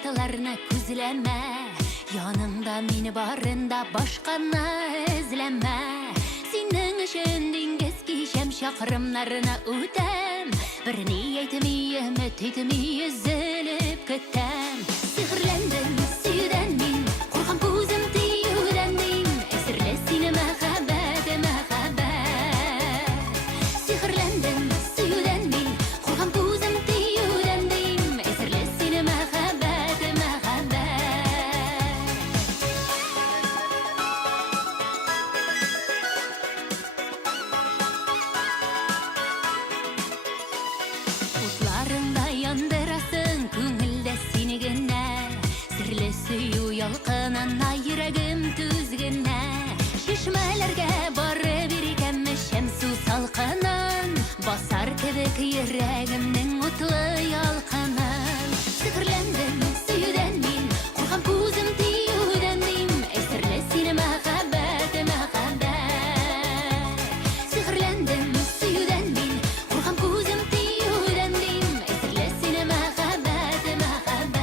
атыларына күзләмә, яныңда мені барында башқаны эзләмә. Синең өчен диңгез кишәм, чакрымнарына үтәм, бер ни әйтми, өмет итми, өзелеп көтәм. Сихрләндем сөйдән мин, куркам күзем тиюдән дим, әсерле сине мәхәббәт, мәхәббәт. Сихрләндем сөйдән мин, куркам күзем тиюдән дим, әсерле сине мәхәббәт, мәхәббәт. Утларында яндырасың күңелдә сине генә, серле сөю ялкынына йөрәгем түзгенә. Чишмәләргә барып иркәм, шәмсу салкынын, басар кебек йөрәгемнең утлы ялкынын. Сихрләндем сөюдән мин, куркам күзем тиюдән дим, әсерле сине мәхәббәт, мәхәббәт. Сихрләндем сөюдән мин, куркам күзем тиюдән дим, әсерле сине мәхәббәт, мәхәббәт.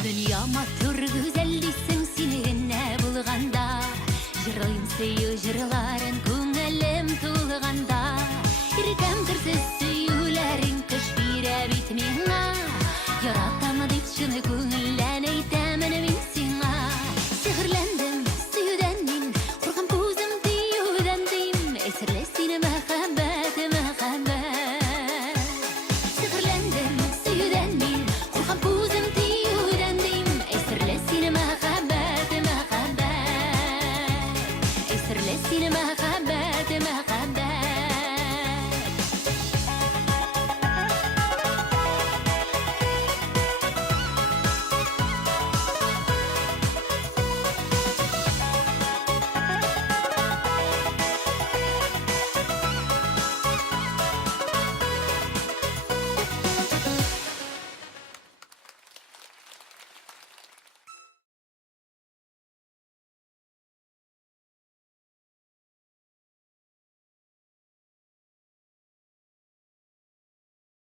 Дөнья матур гүзәл дисең, сине генә булганда, җырлыйм сөю җырларын